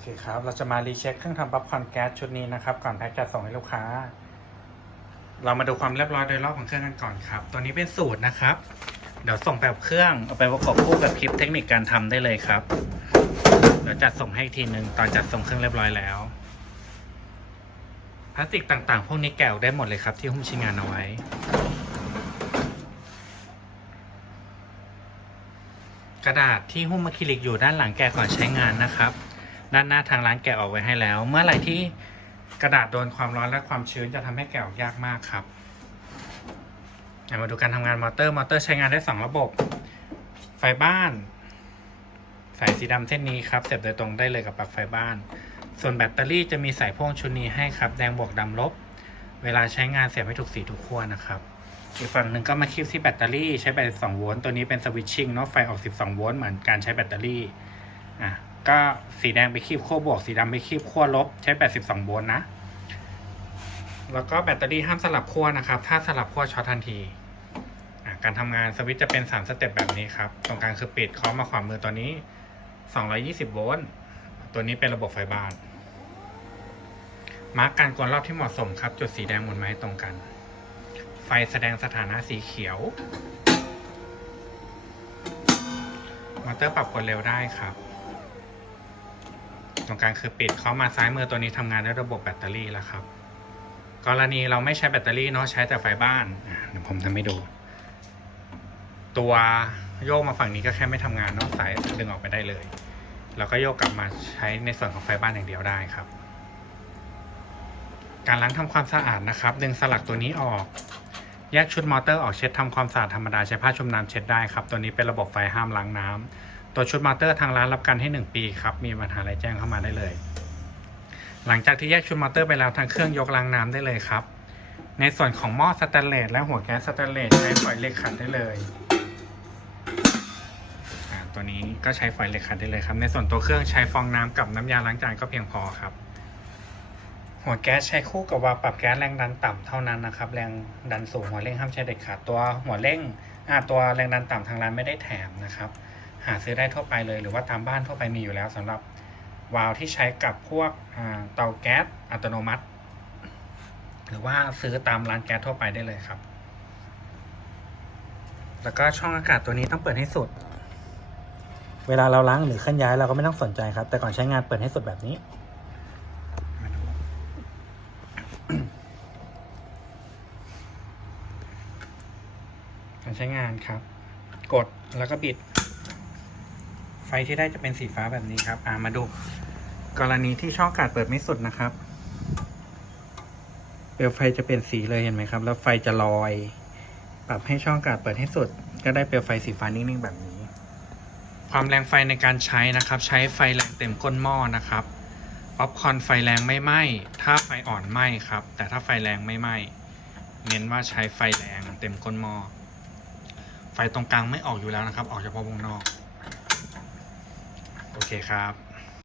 เคครับ เราจะมารีเช็คเครื่องทำป๊อปคอร์นแก๊สชุดนี้นะครับ ก่อนแพ็กจะส่งให้ลูกค้า เรามาดูความเรียบร้อยโดยรอบของเครื่องกันก่อนครับ ตัวนี้เป็นสูตรนะครับ เดี๋ยวส่งแบบเครื่องเอาไปประกอบคู่กับคลิปเทคนิคการทำได้เลยครับ เดี๋ยวจัดส่งให้ทีหนึ่งตอนจัดส่งเครื่องเรียบร้อยแล้ว พลาสติกต่างๆ พวกนี้แกะออกได้หมดเลยครับ ที่หุ้มชิ้นงานเอาไว้กระดาษที่หุ้มอะคริลิกอยู่ด้านหลังแกะก่อนใช้งานนะครับ ด้านหน้าทางร้านแกะออกไว้ให้แล้ว เมื่อไหร่ที่กระดาษโดนความร้อนและความชื้นจะทำให้แกะออกยากมากครับมาดูการทำงานมอเตอร์มอเตอร์ใช้งานได้ 2 ระบบ ไฟบ้าน สายสีดำเส้นนี้ครับ เสียบโดยตรงได้เลยกับปลั๊กไฟบ้าน ส่วนแบตเตอรี่จะมีสายพ่วงชุดนี้ให้ครับ แดงบวกดำลบ เวลาใช้งานเสียบให้ถูกสีถูกขั้วนะครับอีกฝั่งหนึ่งก็มาคลิปที่แบตเตอรี่ใช้แบต12โวลต์ตัวนี้เป็นสวิตชิ่งเนาะไฟออก 12 โวลต์เหมือนการใช้แบตเตอรี่อะ ก็สีแดงไปคีบขั้วบวก สีดำไปคีบขั้วลบ ใช้แบต12โวลต์นะ แล้วก็แบตเตอรี่ห้ามสลับขั้วนะครับ ถ้าสลับขั้วช็อตทันทีการทำงานสวิตช์จะเป็น 3 สเต็ปแบบนี้ครับ ตรงกลางคือปิดคาะมาขวามือตัวนี้ 220 โวลต์ ตัวนี้เป็นระบบไฟบ้าน มาร์กการกวนรอบที่เหมาะสมครับ จุดสีแดงหมุนไมาให้ตรงกัน ไฟแสดงสถานะสีเขียวมอเตอร์ปรับกดเร็วได้ครับ ตรงกลางคือปิดเข้ามาซ้ายมือตัวนี้ทำงานด้วยระบบแบตเตอรี่แล้วครับ กรณีเราไม่ใช้แบตเตอรี่เนาะใช้แต่ไฟบ้านเดี๋ยวผมทำให้ดู ตัวโยกมาฝั่งนี้ก็แค่ไม่ทำงานเนาะสายดึงออกไปได้เลย แล้วก็โยกกลับมาใช้ในส่วนของไฟบ้านอย่างเดียวได้ครับ การล้างทำความสะอาดนะครับ ดึงสลักตัวนี้ออกแยกชุดมอเตอร์ออกเช็ดทำความสะอาดธรรมดาใช้ผ้าชุบน้ำเช็ดได้ครับ ตัวนี้เป็นระบบไฟห้ามล้างน้ำ ตัวชุดมอเตอร์ทางร้านรับกันให้ 1 ปีครับ มีปัญหาอะไรแจ้งเข้ามาได้เลย หลังจากที่แยกชุดมอเตอร์ไปแล้วทางเครื่องยกล้างน้ำได้เลยครับ ในส่วนของหม้อสแตนเลสและหัวแก๊สสแตนเลสใช้ฝอยเหล็กขัดได้เลยอ่าตัวนี้ก็ใช้ฝอยเหล็กขัดได้เลยครับ ในส่วนตัวเครื่องใช้ฟองน้ำกับน้ำยาล้างจานก็เพียงพอครับ หัวแก๊สใช้คู่กับวาล์วปรับแก๊สแรงดันต่ำเท่านั้นนะครับ แรงดันสูงหัวเร่งห้ามใช้เด็ดขาดตัวหัวเร่งอ่าตัวแรงดันต่ำทางร้านไม่ได้แถมนะครับ หาซื้อได้ทั่วไปเลย หรือว่าตามบ้านทั่วไปมีอยู่แล้วสำหรับวาล์วที่ใช้กับพวกเตาแก๊สอัตโนมัติ หรือว่าซื้อตามร้านแก๊สทั่วไปได้เลยครับ แล้วก็ช่องอากาศตัวนี้ต้องเปิดให้สุด เวลาเราล้างหรือเคลื่อนย้ายเราก็ไม่ต้องสนใจครับ แต่ก่อนใช้งานเปิดให้สุดแบบนี้การใช้งานครับ กดแล้วก็บิด ไฟที่ได้จะเป็นสีฟ้าแบบนี้ครับอ่ามาดู กรณีที่ช่องอากาศเปิดไม่สุดนะครับเปลวไฟจะเป็นสีเลยเห็นไหมครับ แล้วไฟจะลอย ปรับให้ช่องอากาศเปิดให้สุด ก็ได้เปลวไฟสีฟ้านิ่งๆแบบนี้ ความแรงไฟในการใช้นะครับ ใช้ไฟแรงเต็มก้นหม้อนะครับป๊อปคอนไฟแรงไม่ไหม้ถ้าไฟอ่อนไหม้ครับ แต่ถ้าไฟแรงไม่ไหม้เน้นว่าใช้ไฟแรงเต็มก้นหม้อไฟตรงกลางไม่ออกอยู่แล้วนะครับ ออกเฉพาะวงนอก โอเคครับ